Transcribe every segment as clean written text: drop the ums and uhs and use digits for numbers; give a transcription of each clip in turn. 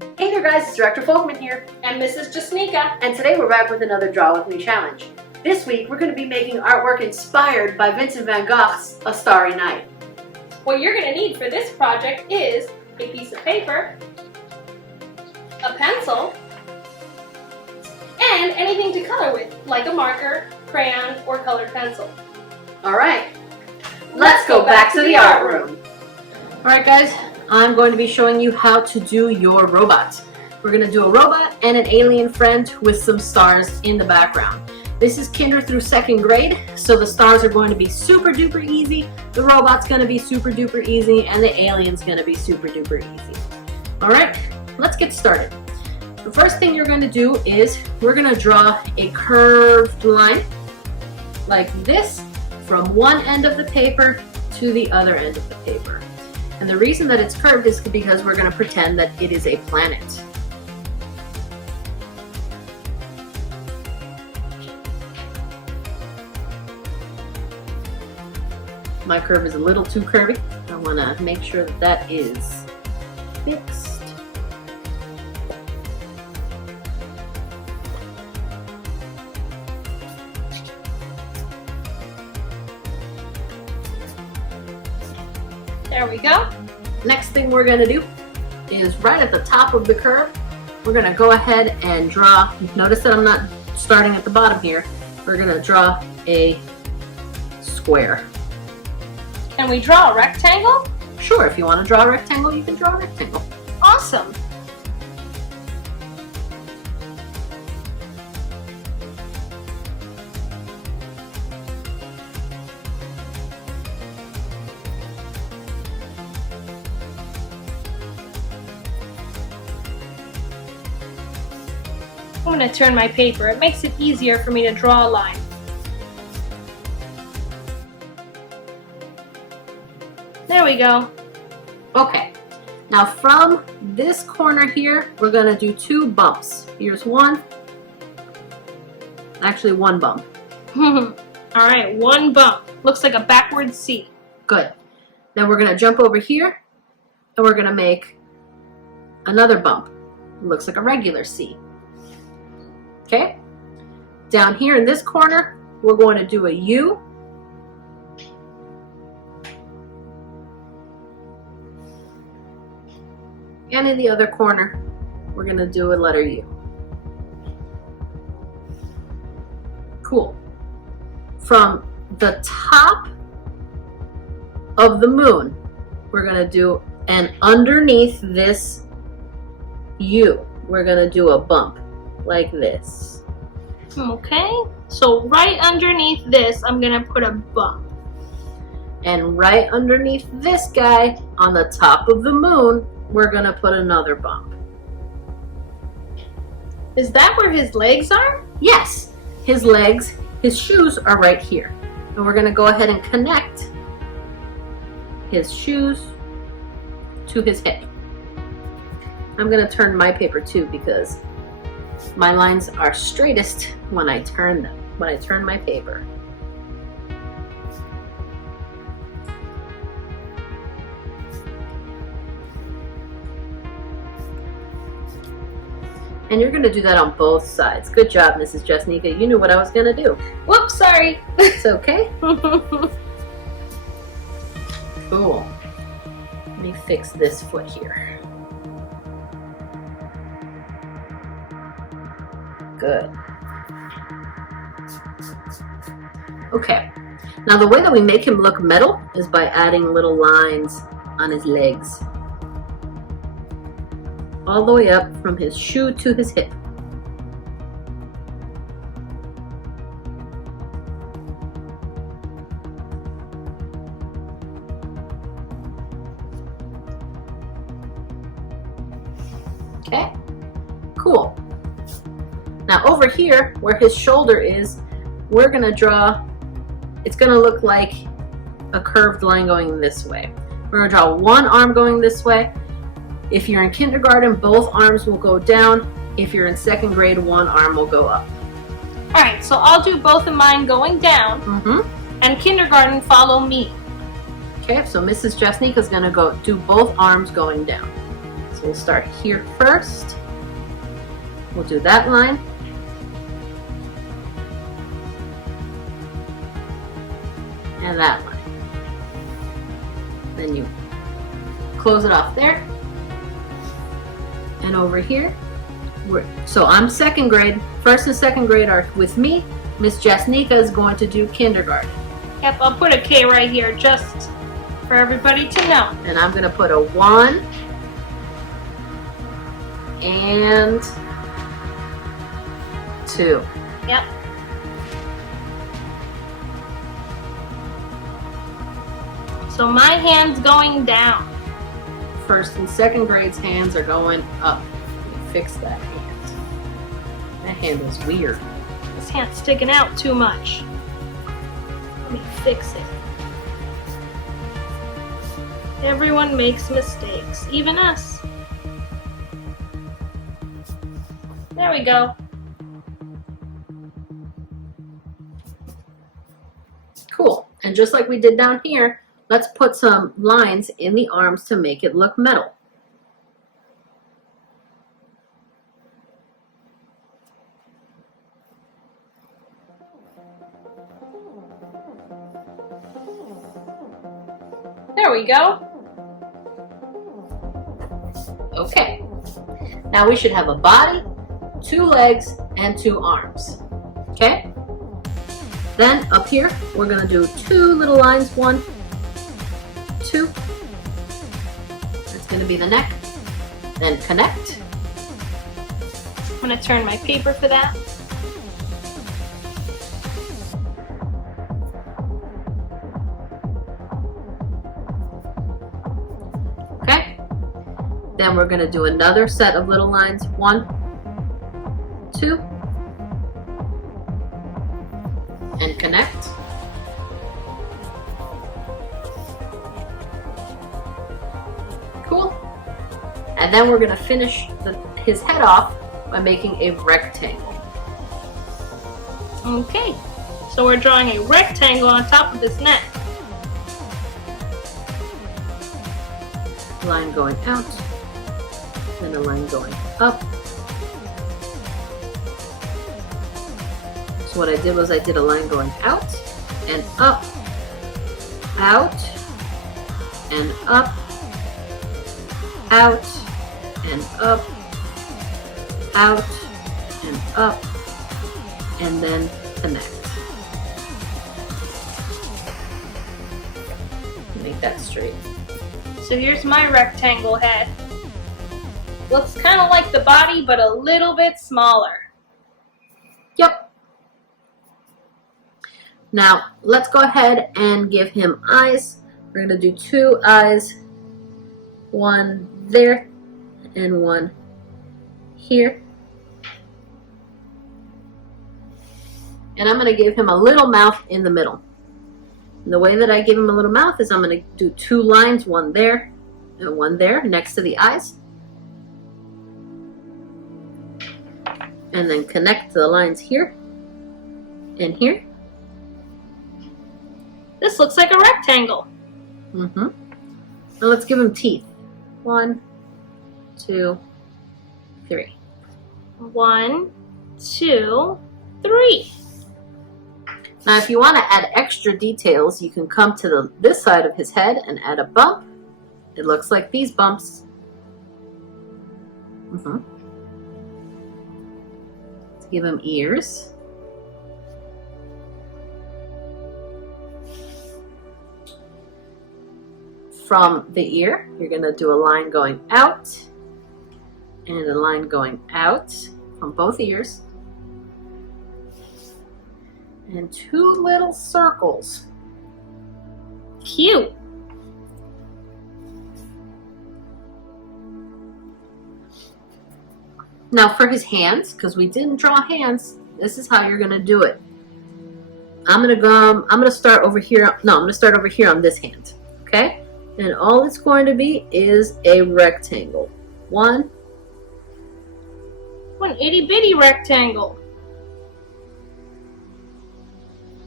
Hey there guys, it's Director Folkman here. And Mrs. Jasnica. And today we're back with another Draw With Me challenge. This week we're going to be making artwork inspired by Vincent Van Gogh's A Starry Night. What you're going to need for this project is a piece of paper, a pencil, and anything to color with, like a marker, crayon, or colored pencil. Alright, let's go back to the art room. Alright guys, I'm going to be showing you how to do your robot. We're going to do a robot and an alien friend with some stars in the background. This is kinder through 2nd grade, so the stars are going to be super duper easy, the robot's going to be super duper easy, and the alien's going to be super duper easy. Alright, let's get started. The first thing you're going to do is we're going to draw a curved line like this from one end of the paper to the other end of the paper. And the reason that it's curved is because we're going to pretend that it is a planet. My curve is a little too curvy. I want to make sure that that is fixed. There we go. Next thing we're going to do is right at the top of the curve, we're going to go ahead and draw. Notice that I'm not starting at the bottom here. We're going to draw a square. Can we draw a rectangle? Sure, if you want to draw a rectangle, you can draw a rectangle. Awesome. I'm going to turn my paper. It makes it easier for me to draw a line. There we go. Okay, now from this corner here, we're going to do 2 bumps. Here's one. Actually, 1 bump. Alright, 1 bump. Looks like a backward C. Good. Then we're going to jump over here, and we're going to make another bump. It looks like a regular C. Okay? Down here in this corner, we're going to do a U. And in the other corner, we're going to do a letter U. Cool. From the top of the moon, we're going to do, and underneath this U, we're going to do a bump like this. Okay, so right underneath this, I'm going to put a bump. And right underneath this guy, on the top of the moon, we're going to put another bump. Is that where his legs are? Yes, his legs, his shoes are right here. And we're going to go ahead and connect his shoes to his hip. I'm going to turn my paper too because my lines are straightest when I turn them, when I turn my paper. And you're going to do that on both sides. Good job, Mrs. Jasnica. You knew what I was going to do. Whoops, sorry. It's okay. Cool. Let me fix this foot here. Good. Okay. Now the way that we make him look metal is by adding little lines on his legs. All the way up from his shoe to his hip. Okay, cool. Now over here, where his shoulder is, we're gonna draw, it's gonna look like a curved line going this way. We're gonna draw one arm going this way. If you're in kindergarten, both arms will go down. If you're in 2nd grade, one arm will go up. Alright, so I'll do both of mine going down, and kindergarten follow me. Okay, so Mrs. Jasnica is gonna go do both arms going down. So So we'll start here first. We'll do that line. And that line. Then you close it off there. And over here, so I'm second grade. First and second grade are with me. Miss Jasnica is going to do kindergarten. Yep, I'll put a K right here just for everybody to know. And I'm going to put a 1 and 2. Yep. So my hand's going down. First and second grade's hands are going up. Let me fix that hand. That hand is weird. This hand's sticking out too much. Let me fix it. Everyone makes mistakes, even us. There we go. Cool. And just like we did down here, let's put some lines in the arms to make it look metal. There we go. Okay. Now we should have a body, 2 legs, and 2 arms. Okay? Then up here, we're going to do 2 little lines. 1, 2. That's going to be the neck. Then connect. I'm going to turn my paper for that. Okay? Then we're going to do another set of little lines. 1, 2. And connect. Cool. And then we're going to finish his head off by making a rectangle. Okay, so we're drawing a rectangle on top of his neck. Line going out, then a line going up. So what I did was I did a line going out and up, out and up, out and up, out and up, and then connect. Make that straight. So here's my rectangle head. Looks kind of like the body, but a little bit smaller. Yep. Now, let's go ahead and give him eyes. We're going to do 2 eyes. 1 there and 1 here. And I'm going to give him a little mouth in the middle. And the way that I give him a little mouth is I'm going to do 2 lines, 1 there and 1 there next to the eyes. And then connect the lines here and here. This looks like a rectangle. Now let's give him teeth. 1, 2, 3. 1, 2, 3. Now if you want to add extra details, you can come to this side of his head and add a bump. It looks like these bumps. Let's give him ears. From the ear, you're going to do a line going out and a line going out from both ears. And 2 little circles. Cute. Now for his hands, because we didn't draw hands, this is how you're going to do it. I'm going to start over here. No, I'm going to start over here on this hand. Okay? And all it's going to be is a rectangle. 1. An itty bitty rectangle.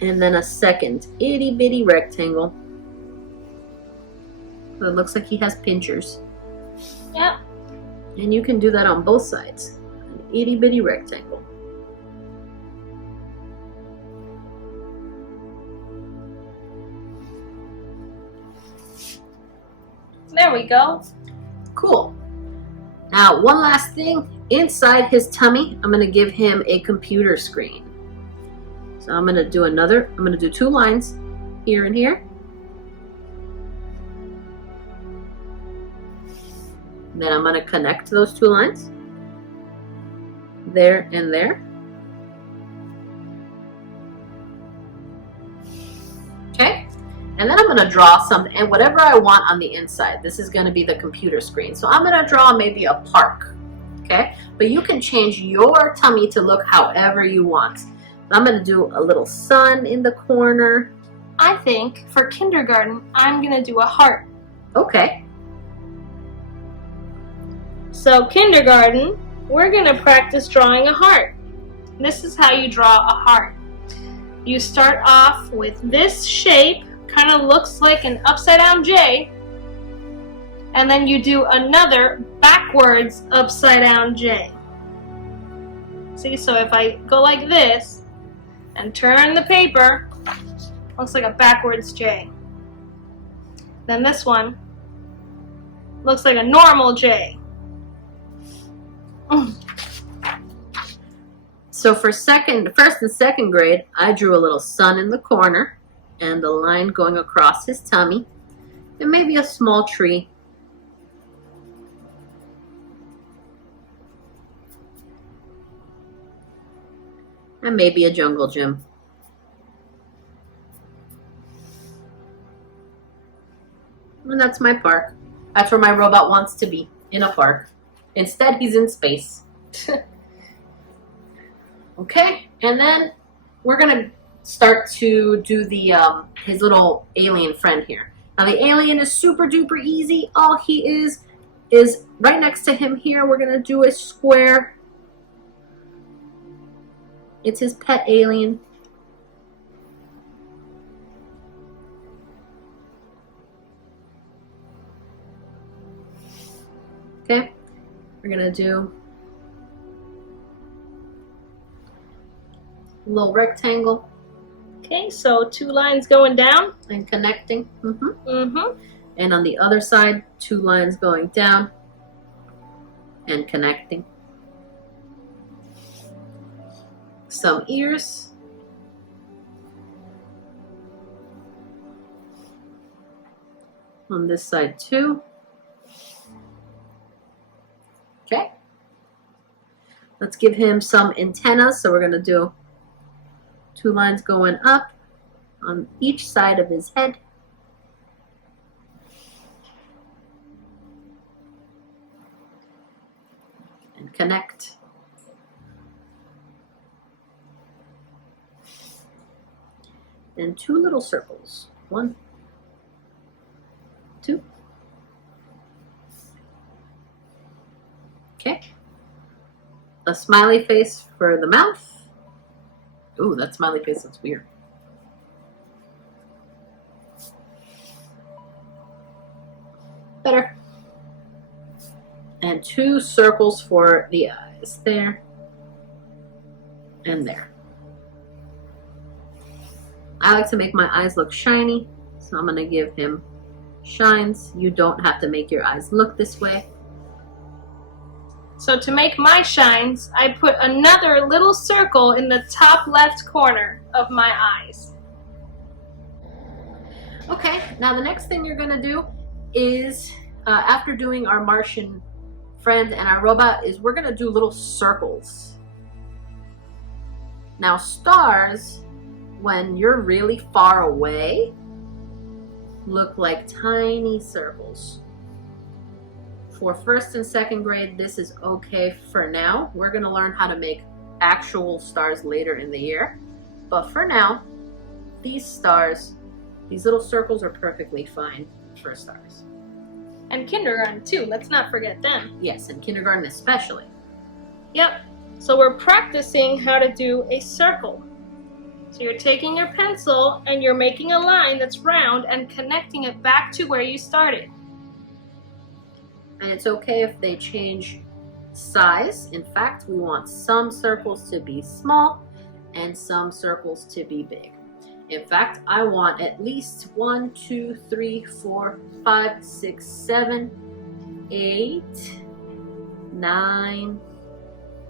And then a second itty bitty rectangle. So it looks like he has pinchers. Yep. And you can do that on both sides. An itty bitty rectangle. There we go. Cool. Now, one last thing. Inside his tummy, I'm going to give him a computer screen. So I'm going to do 2 lines here and here. Then I'm going to connect those 2 lines. There and there. Okay? And then I'm going to draw something, and whatever I want on the inside. This is going to be the computer screen. So I'm going to draw maybe a park. Okay? But you can change your tummy to look however you want. I'm going to do a little sun in the corner. I think for kindergarten, I'm going to do a heart. Okay. So kindergarten, we're going to practice drawing a heart. This is how you draw a heart. You start off with this shape, kind of looks like an upside down J, and then you do another backwards upside down J. See, so if I go like this and turn the paper, looks like a backwards J. Then this one looks like a normal J. So for first and second grade, I drew a little sun in the corner and the line going across his tummy, and maybe a small tree. And maybe a jungle gym. And that's my park. That's where my robot wants to be, in a park. Instead, he's in space. Okay, and then we're gonna start to do the his little alien friend here. Now the alien is super duper easy. All he is right next to him here. We're gonna do a square. It's his pet alien. Okay, we're gonna do a little rectangle. Okay, so 2 lines going down. And connecting. Mm-hmm. And on the other side, 2 lines going down and connecting. Some ears. On this side too. Okay. Let's give him some antennas. So we're going to do 2 lines going up on each side of his head. And connect. And 2 little circles. 1, 2. Okay. A smiley face for the mouth. Ooh, that smiley face looks weird. Better. And 2 circles for the eyes. There. And there. I like to make my eyes look shiny, so I'm going to give him shines. You don't have to make your eyes look this way. So to make my shines, I put another little circle in the top left corner of my eyes. Okay, now the next thing you're going to do is, after doing our Martian friend and our robot, is we're going to do little circles. Now stars, when you're really far away, look like tiny circles. For first and second grade, this is okay for now. We're going to learn how to make actual stars later in the year. But for now, these stars, these little circles are perfectly fine for stars. And kindergarten too, let's not forget them. Yes, and kindergarten especially. Yep, so we're practicing how to do a circle. So you're taking your pencil and you're making a line that's round and connecting it back to where you started. And it's okay if they change size. In fact, we want some circles to be small and some circles to be big. In fact, I want at least 1, 2, 3, 4, 5, 6, 7, 8, 9,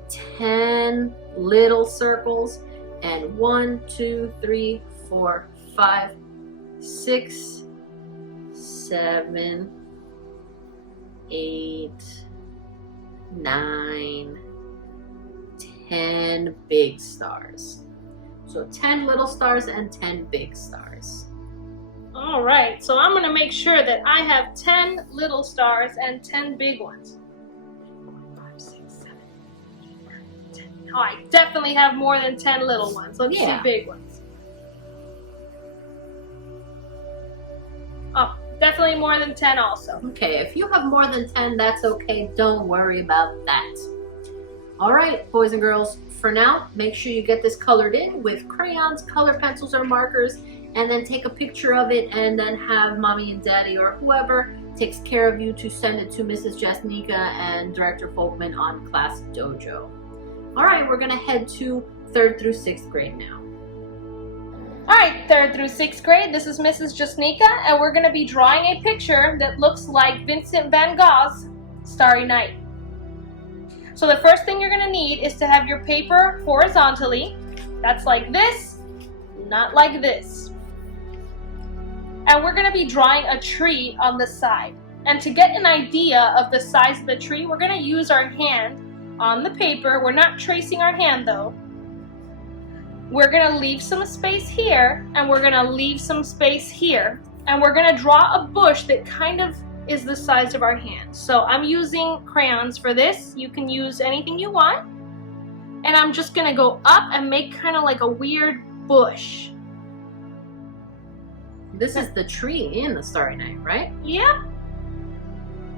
10 little circles, and 1, 2, 3, 4, 5, 6, 7, 8, 9, 10 big stars. So 10 little stars and 10 big stars. All right, so I'm gonna make sure that I have 10 little stars and 10 big ones. 4, 5, 6, 7, 8, 9, 10. Oh, I definitely have more than 10 little ones. Let's see big ones. Oh, definitely more than 10 also. Okay, if you have more than 10, that's okay. Don't worry about that. All right, boys and girls, for now, make sure you get this colored in with crayons, color pencils, or markers, and then take a picture of it and then have mommy and daddy or whoever takes care of you to send it to Mrs. Jasnica and Director Folkman on Class Dojo. All right, we're gonna head to 3rd through 6th grade now. All right, 3rd through 6th grade, this is Mrs. Jasnica, and we're gonna be drawing a picture that looks like Vincent Van Gogh's Starry Night. So the first thing you're gonna need is to have your paper horizontally. That's like this, not like this. And we're gonna be drawing a tree on the side. And to get an idea of the size of the tree, we're gonna use our hand on the paper. We're not tracing our hand though. We're gonna leave some space here, and we're gonna leave some space here. And we're gonna draw a bush that kind of is the size of our hand. So I'm using crayons for this. You can use anything you want. And I'm just gonna go up and make kind of like a weird bush. This is the tree in the Starry Night, right? Yeah.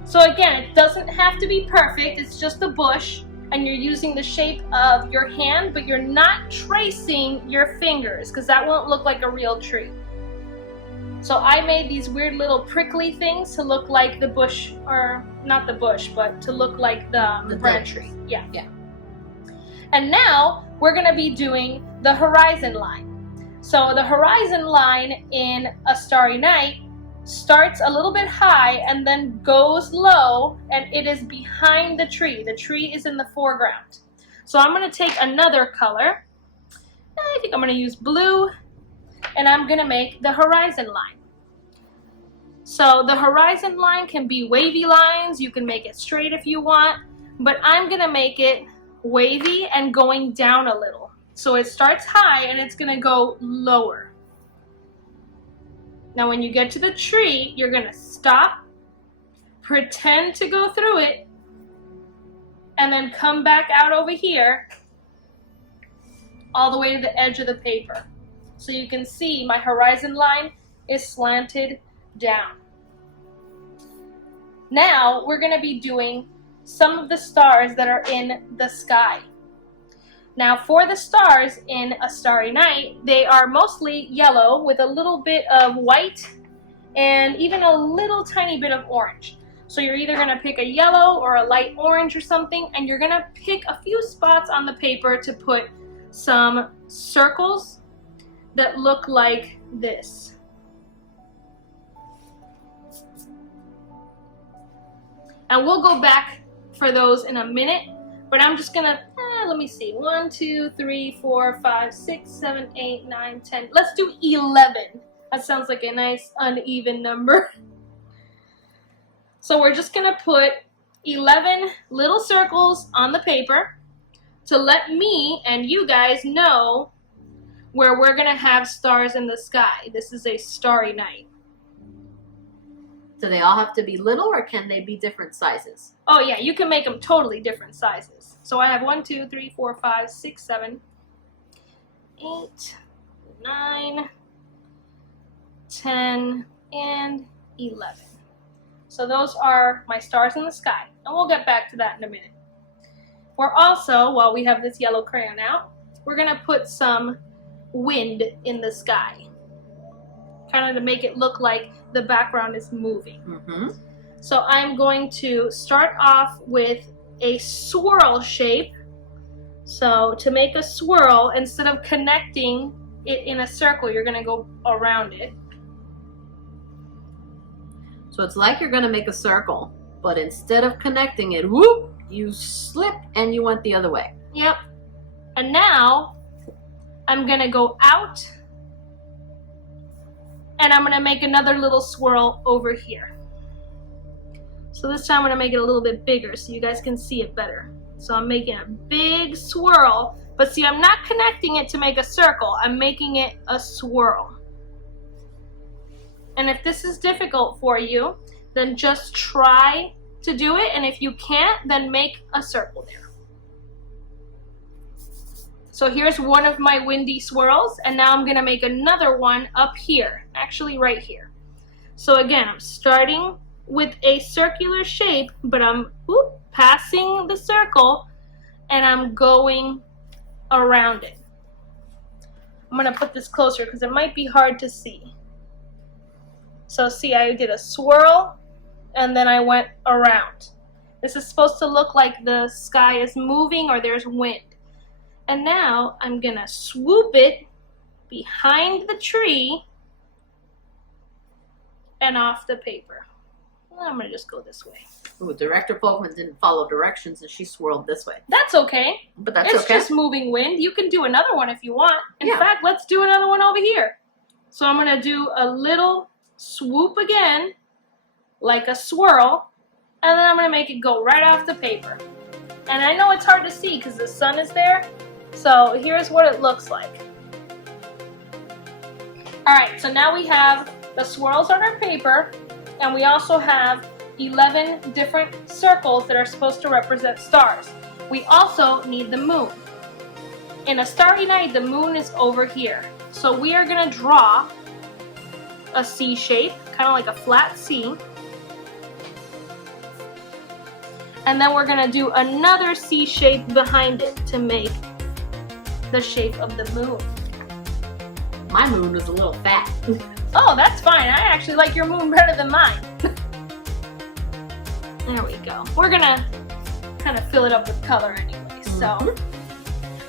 So again, it doesn't have to be perfect. It's just a bush, and you're using the shape of your hand, but you're not tracing your fingers because that won't look like a real tree. So I made these weird little prickly things to look like the bush, or not the bush, but to look like the branch tree. Yeah. And now we're gonna be doing the horizon line. So the horizon line in A Starry Night starts a little bit high and then goes low, and it is behind the tree. The tree is in the foreground. So I'm gonna take another color. I think I'm gonna use blue, and I'm gonna make the horizon line. So the horizon line can be wavy lines. You can make it straight if you want, but I'm gonna make it wavy and going down a little. So it starts high and it's gonna go lower. Now when you get to the tree, you're gonna stop, pretend to go through it, and then come back out over here all the way to the edge of the paper. So you can see my horizon line is slanted down. Now we're going to be doing some of the stars that are in the sky. Now for the stars in A Starry Night, they are mostly yellow with a little bit of white and even a little tiny bit of orange. So you're either going to pick a yellow or a light orange or something, and you're going to pick a few spots on the paper to put some circles that look like this. And we'll go back for those in a minute, but I'm just gonna, let me see, 1, 2, 3, 4, 5, 6, 7, 8, 9, 10. Let's do 11. That sounds like a nice uneven number. So we're just gonna put 11 little circles on the paper to let me and you guys know where we're gonna have stars in the sky. This is A Starry Night. Do they all have to be little, or can they be different sizes? Oh yeah, you can make them totally different sizes. So I have 1, 2, 3, 4, 5, 6, 7, 8, 9, 10, and 11. So those are my stars in the sky. And we'll get back to that in a minute. We're also, while we have this yellow crayon out, we're gonna put some wind in the sky, kind of to make it look like the background is moving. So I'm going to start off with a swirl shape. So to make a swirl, instead of connecting it in a circle, you're gonna go around it. So it's like you're gonna make a circle, but instead of connecting it, whoop, you slip and you went the other way. Yep. And now I'm gonna go out and I'm gonna make another little swirl over here. So this time I'm gonna make it a little bit bigger so you guys can see it better. So I'm making a big swirl, but see, I'm not connecting it to make a circle, I'm making it a swirl. And if this is difficult for you, then just try to do it, and if you can't, then make a circle there. So here's one of my windy swirls, and now I'm gonna make another one up here, actually right here. So again, I'm starting with a circular shape, but I'm passing the circle and I'm going around it. I'm gonna put this closer because it might be hard to see. So see, I did a swirl and then I went around. This is supposed to look like the sky is moving or there's wind. And now I'm gonna swoop it behind the tree and off the paper. I'm gonna just go this way. Ooh, Director Folkman didn't follow directions and she swirled this way. That's okay. But that's it's okay. Just moving wind. You can do another one if you want. In Yeah. fact, let's do another one over here. So I'm gonna do a little swoop again, like a swirl, and then I'm gonna make it go right off the paper. And I know it's hard to see because the sun is there, so here's what it looks like. Alright, so now we have the swirls on our paper, and we also have 11 different circles that are supposed to represent stars. We also need the moon. In a starry night, the moon is over here. So we are gonna draw a C shape, kind of like a flat C. And then we're gonna do another C shape behind it to make the shape of the moon. My moon was a little fat. Oh, that's fine. I actually like your moon better than mine. There we go. We're gonna kind of fill it up with color anyway, so.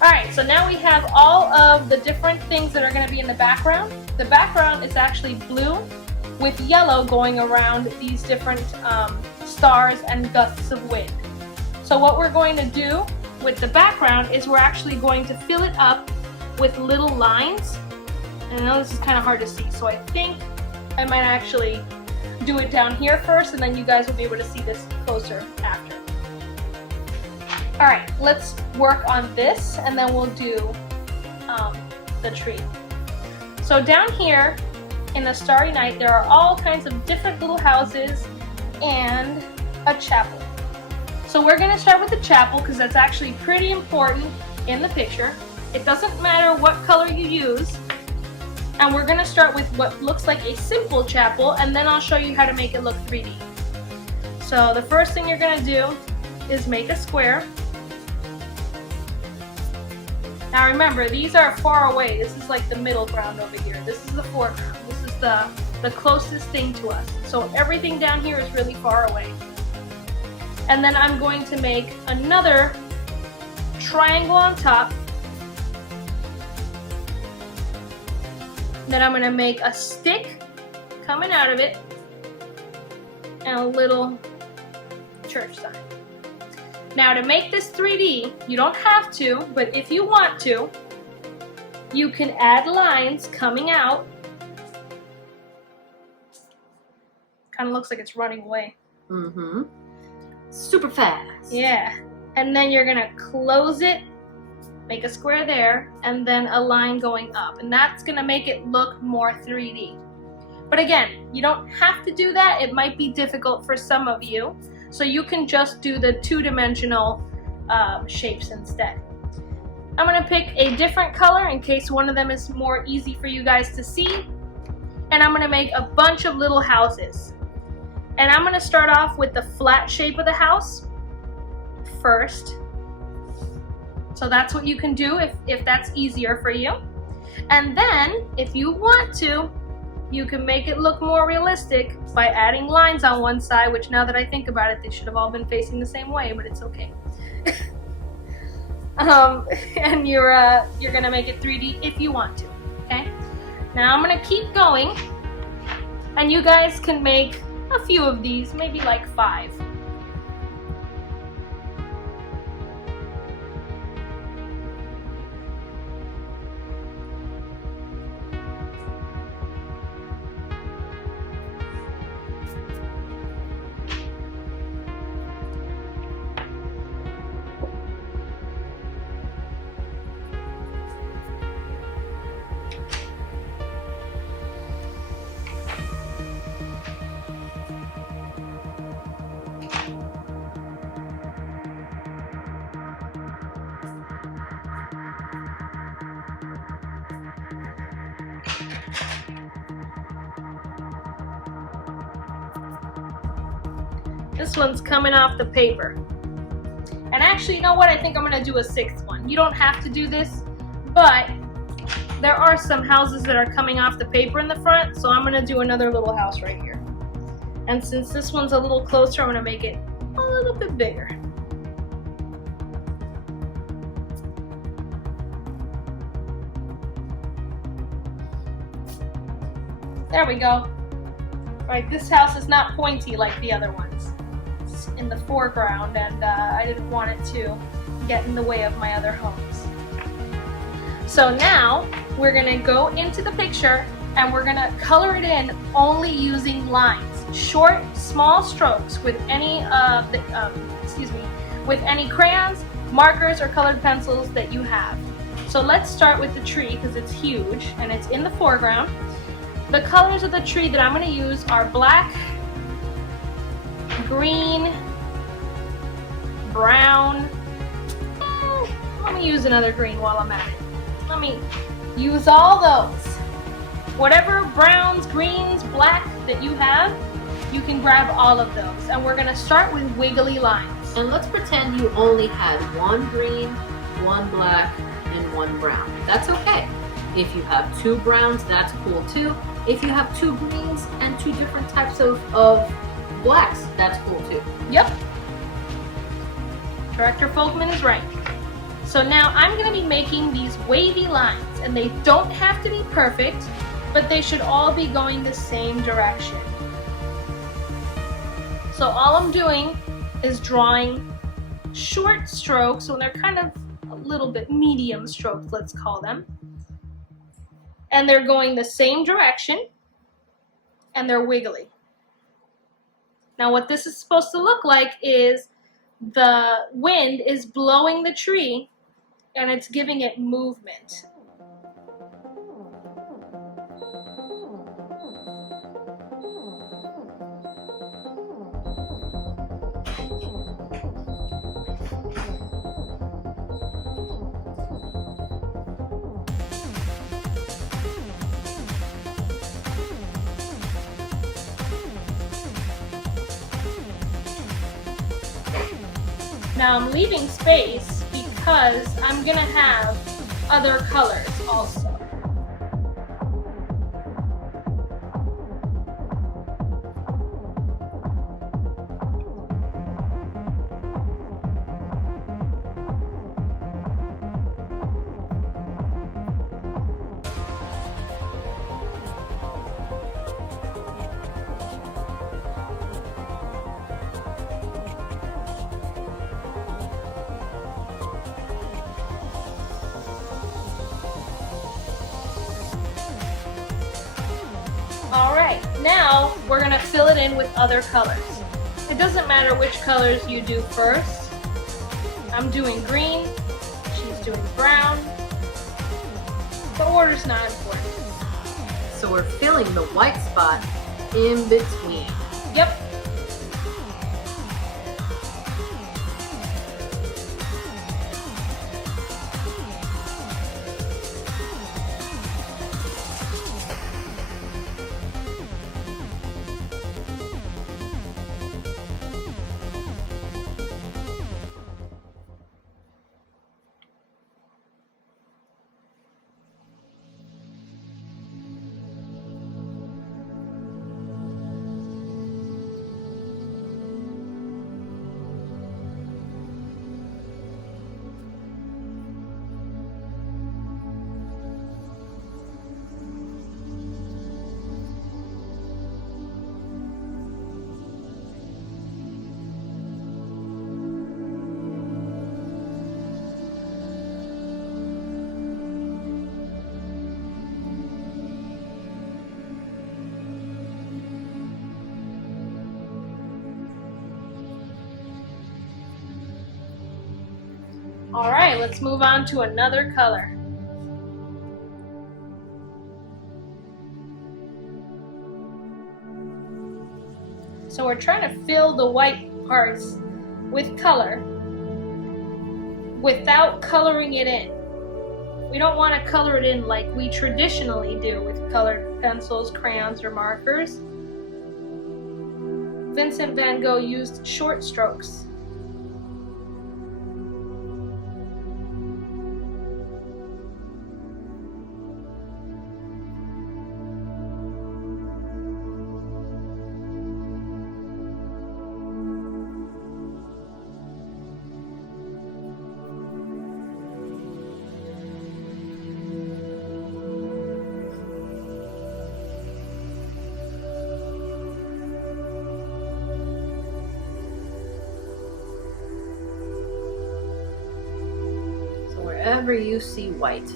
Alright, so now we have all of the different things that are gonna be in the background. The background is actually blue with yellow going around these different stars and gusts of wind. So what we're going to do with the background is we're actually going to fill it up with little lines. And I know this is kind of hard to see, so I think I might actually do it down here first, and then you guys will be able to see this closer after. Alright, let's work on this, and then we'll do the tree. So down here in the Starry Night, there are all kinds of different little houses and a chapel. So we're going to start with the chapel because that's actually pretty important in the picture. It doesn't matter what color you use. And we're going to start with what looks like a simple chapel, and then I'll show you how to make it look 3D. So the first thing you're going to do is make a square. Now remember, these are far away. This is like the middle ground over here. This is the foreground. This is the closest thing to us. So everything down here is really far away. And then I'm going to make another triangle on top. Then I'm going to make a stick coming out of it and a little church sign. Now to make this 3D, you don't have to, but if you want to, you can add lines coming out. Kind of looks like it's running away. Mm-hmm. Super fast. Yeah. And then you're going to close it, make a square there, and then a line going up. And that's going to make it look more 3D. But again, you don't have to do that. It might be difficult for some of you. So you can just do the two-dimensional shapes instead. I'm going to pick a different color in case one of them is more easy for you guys to see. And I'm going to make a bunch of little houses. And I'm going to start off with the flat shape of the house first. So that's what you can do if that's easier for you. And then, if you want to, you can make it look more realistic by adding lines on one side, which now that I think about it, they should have all been facing the same way, but it's okay. And you're gonna make it 3D if you want to. Okay. Now I'm gonna keep going, and you guys can make a few of these, maybe like 5. This one's coming off the paper. And actually, you know what? I think I'm gonna do a 6th one. You don't have to do this, but there are some houses that are coming off the paper in the front, so I'm gonna do another little house right here. And since this one's a little closer, I'm gonna make it a little bit bigger. There we go. Right, this house is not pointy like the other ones. It's in the foreground, and I didn't want it to get in the way of my other homes. So now we're gonna go into the picture and we're gonna color it in only using lines, short, small strokes with any with any crayons, markers, or colored pencils that you have. So let's start with the tree because it's huge and it's in the foreground. The colors of the tree that I'm going to use are black, green, brown. Let me use another green while I'm at it. Let me use all those. Whatever browns, greens, black that you have, you can grab all of those. And we're going to start with wiggly lines. And let's pretend you only had 1 green, 1 black, and 1 brown. That's okay. If you have 2 browns, that's cool too. If you have 2 greens and 2 different types of blacks, that's cool too. Yep. Director Folkman is right. So now I'm going to be making these wavy lines, and they don't have to be perfect, but they should all be going the same direction. So all I'm doing is drawing short strokes, so they're kind of a little bit medium strokes, let's call them. And they're going the same direction, and they're wiggly. Now what this is supposed to look like is the wind is blowing the tree, and it's giving it movement. Now I'm leaving space because I'm gonna have other colors also. Alright, now we're going to fill it in with other colors. It doesn't matter which colors you do first. I'm doing green, she's doing brown. The order's not important. So we're filling the white spot in between. Yep. All right, let's move on to another color. So we're trying to fill the white parts with color without coloring it in. We don't want to color it in like we traditionally do with colored pencils, crayons, or markers. Vincent Van Gogh used short strokes. Wherever you see white.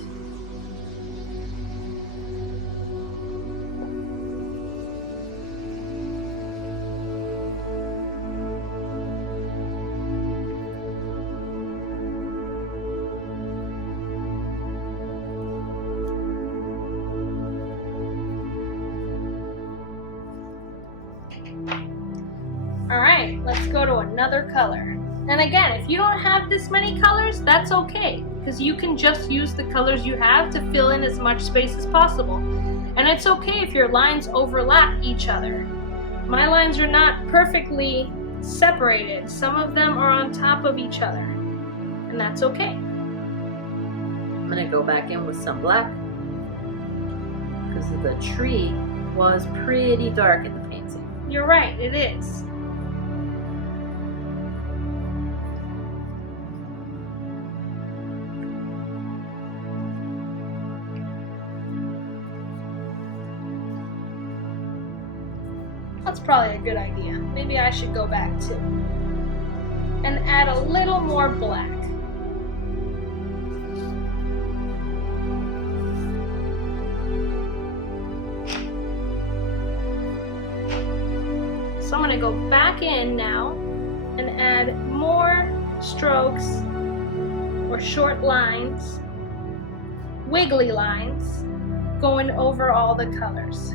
All right, let's go to another color. And again, if you don't have this many colors, that's okay, because you can just use the colors you have to fill in as much space as possible. And it's okay if your lines overlap each other. My lines are not perfectly separated. Some of them are on top of each other, and that's okay. I'm gonna go back in with some black because the tree was pretty dark in the painting. You're right, it is. That's probably a good idea. Maybe I should go back too. And add a little more black. So I'm going to go back in now and add more strokes or short lines, wiggly lines, going over all the colors.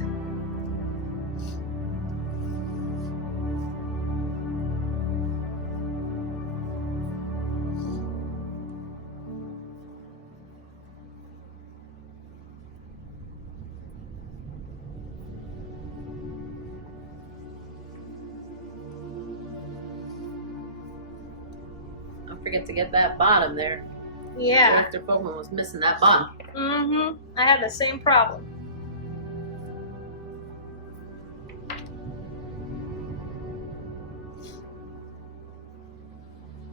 Don't forget to get that bottom there. Yeah. Director Folkman was missing that bottom. I had the same problem.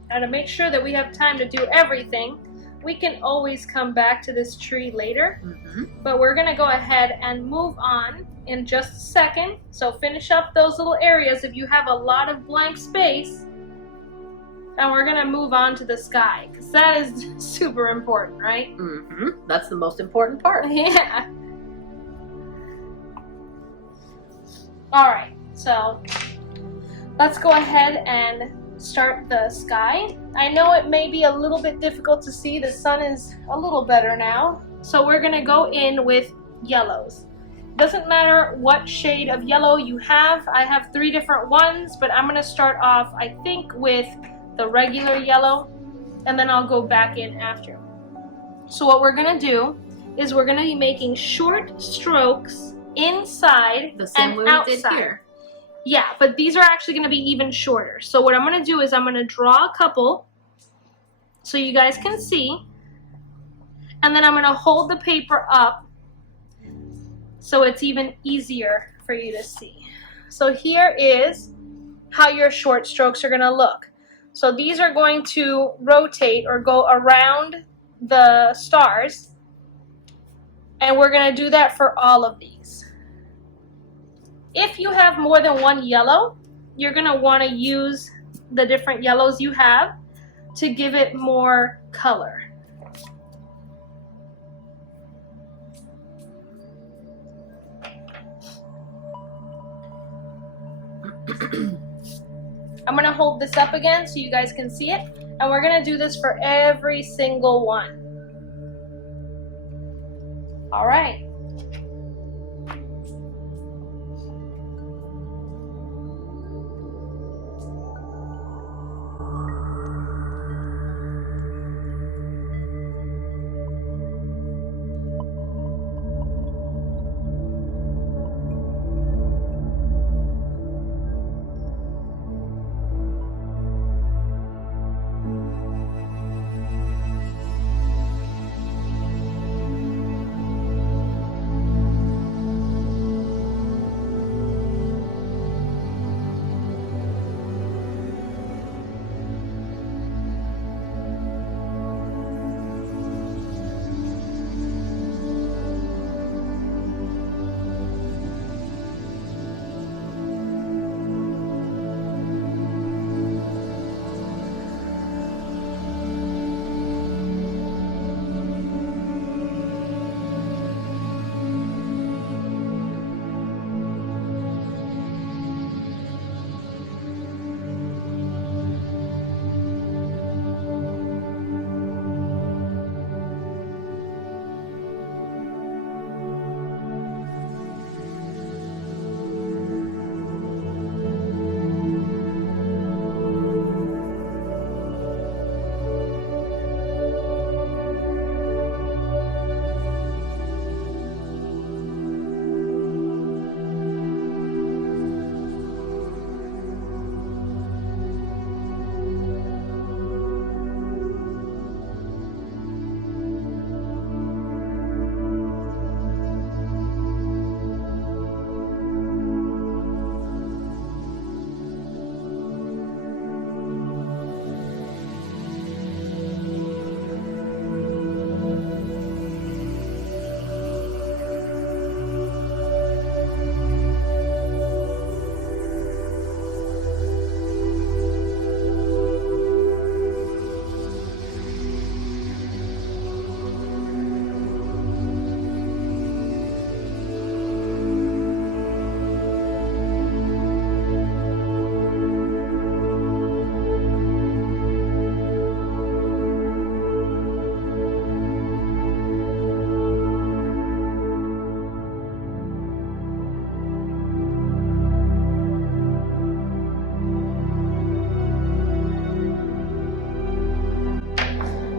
Now to make sure that we have time to do everything, we can always come back to this tree later, but we're going to go ahead and move on in just a second. So finish up those little areas if you have a lot of blank space, and we're going to move on to the sky, because that is super important, right? That's the most important part. Yeah. Alright, so let's go ahead and start the sky. I know it may be a little bit difficult to see. The sun is a little better now. So we're going to go in with yellows. Doesn't matter what shade of yellow you have. I have 3 different ones, but I'm going to start off, I think, with the regular yellow, and then I'll go back in after. So what we're going to do is we're going to be making short strokes inside The same and way we outside. did here. Yeah, but these are actually going to be even shorter. So what I'm going to do is I'm going to draw a couple so you guys can see, and then I'm going to hold the paper up so it's even easier for you to see. So here is how your short strokes are going to look. So these are going to rotate or go around the stars, and we're going to do that for all of these. If you have more than one yellow, you're going to want to use the different yellows you have to give it more color. I'm going to hold this up again so you guys can see it. And we're going to do this for every single one. All right.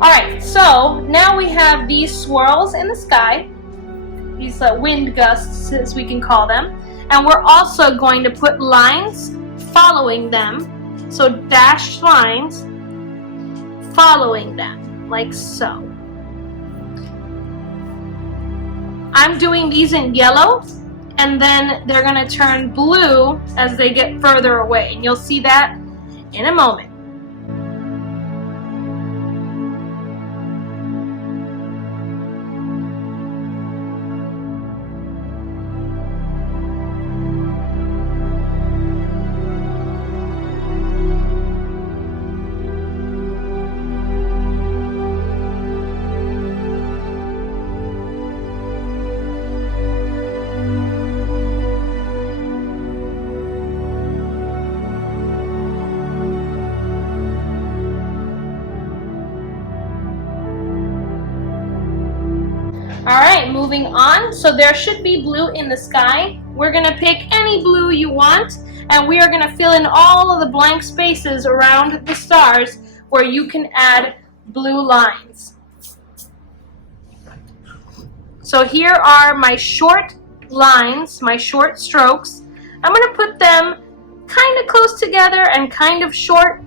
Alright, so now we have these swirls in the sky, these wind gusts as we can call them, and we're also going to put lines following them, so dashed lines following them, like so. I'm doing these in yellow, and then they're going to turn blue as they get further away, and you'll see that in a moment. Alright, moving on. So there should be blue in the sky. We're going to pick any blue you want, and we are going to fill in all of the blank spaces around the stars where you can add blue lines. So here are my short lines, my short strokes. I'm going to put them kind of close together and kind of short,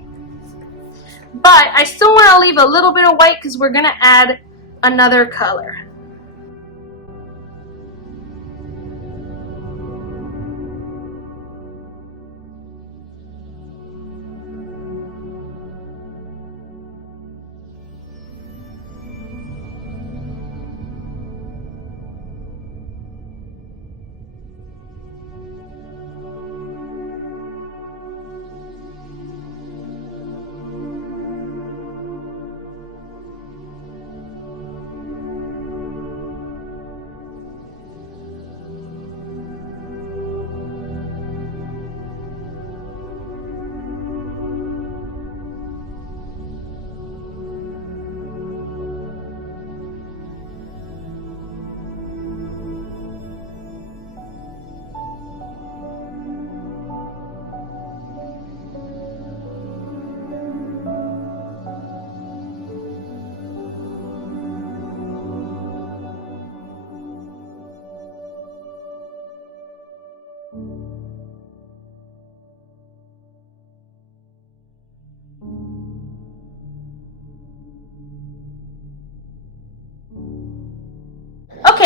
but I still want to leave a little bit of white because we're going to add another color.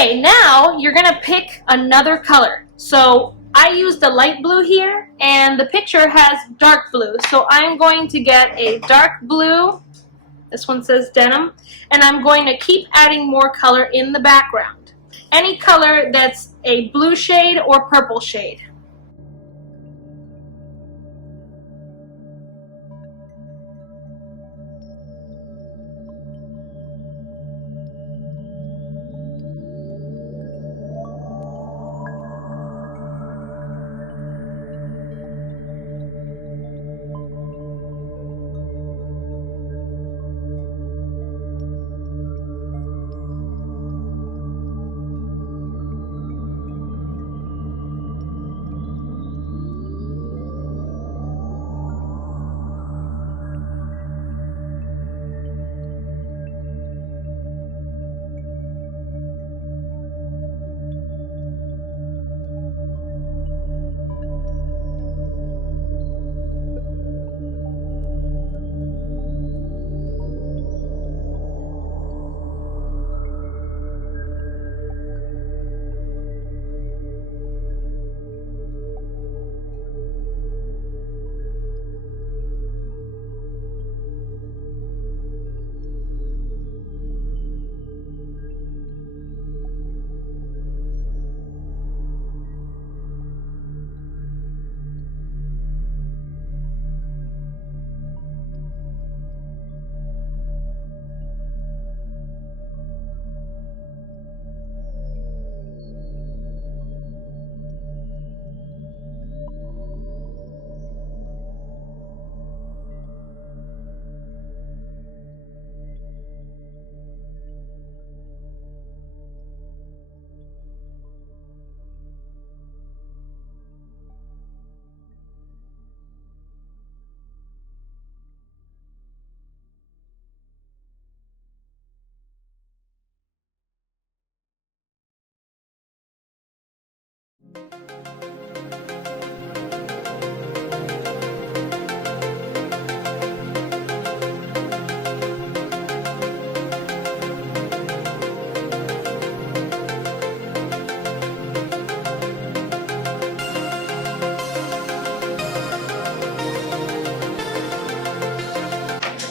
Okay, now you're gonna pick another color. So I used a light blue here, and the picture has dark blue. So I'm going to get a dark blue. This one says denim. And I'm going to keep adding more color in the background. Any color that's a blue shade or purple shade.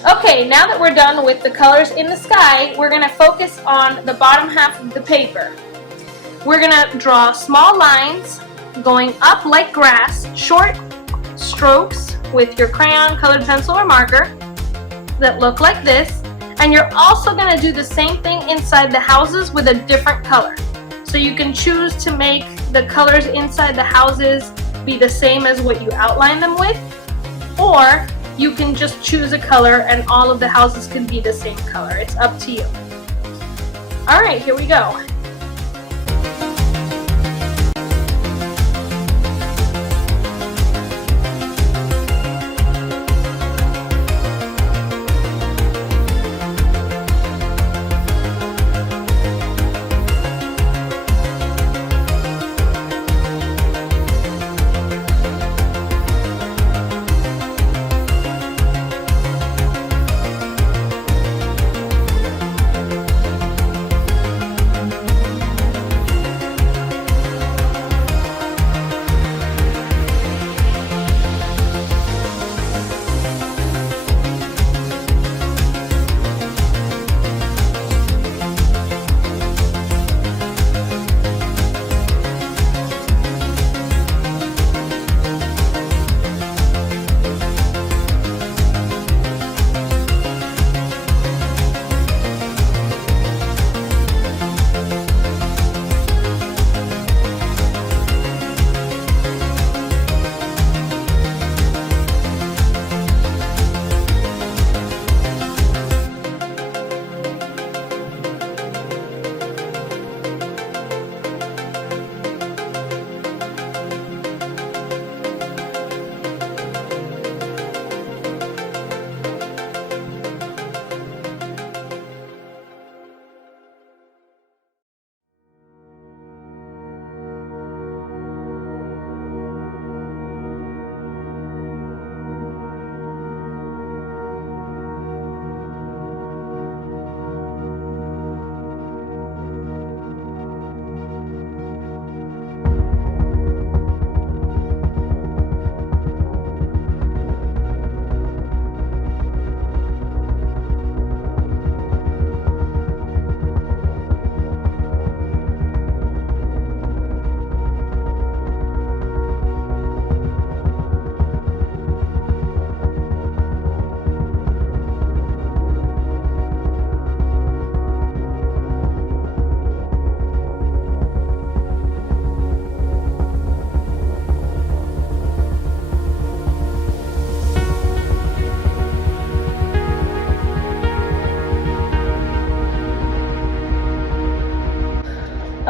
Okay, now that we're done with the colors in the sky, we're going to focus on the bottom half of the paper. We're going to draw small lines going up like grass, short strokes with your crayon, colored pencil, or marker that look like this. And you're also going to do the same thing inside the houses with a different color. So you can choose to make the colors inside the houses be the same as what you outline them with, or you can just choose a color and all of the houses can be the same color. It's up to you. Alright, here we go.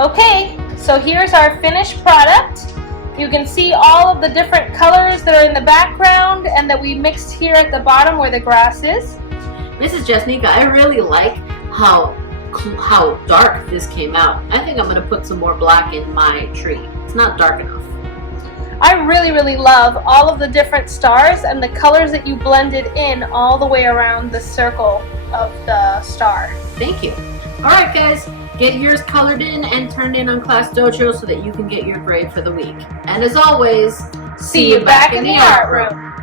Okay, so here's our finished product. You can see all of the different colors that are in the background and that we mixed here at the bottom where the grass is. Mrs. Jasnica, I really like how dark this came out. I think I'm going to put some more black in my tree. It's not dark enough. I really love all of the different stars and the colors that you blended in all the way around the circle of the star. Thank you. Alright guys, get yours colored in and turned in on Class Dojo so that you can get your grade for the week. And as always, See you back in the art room.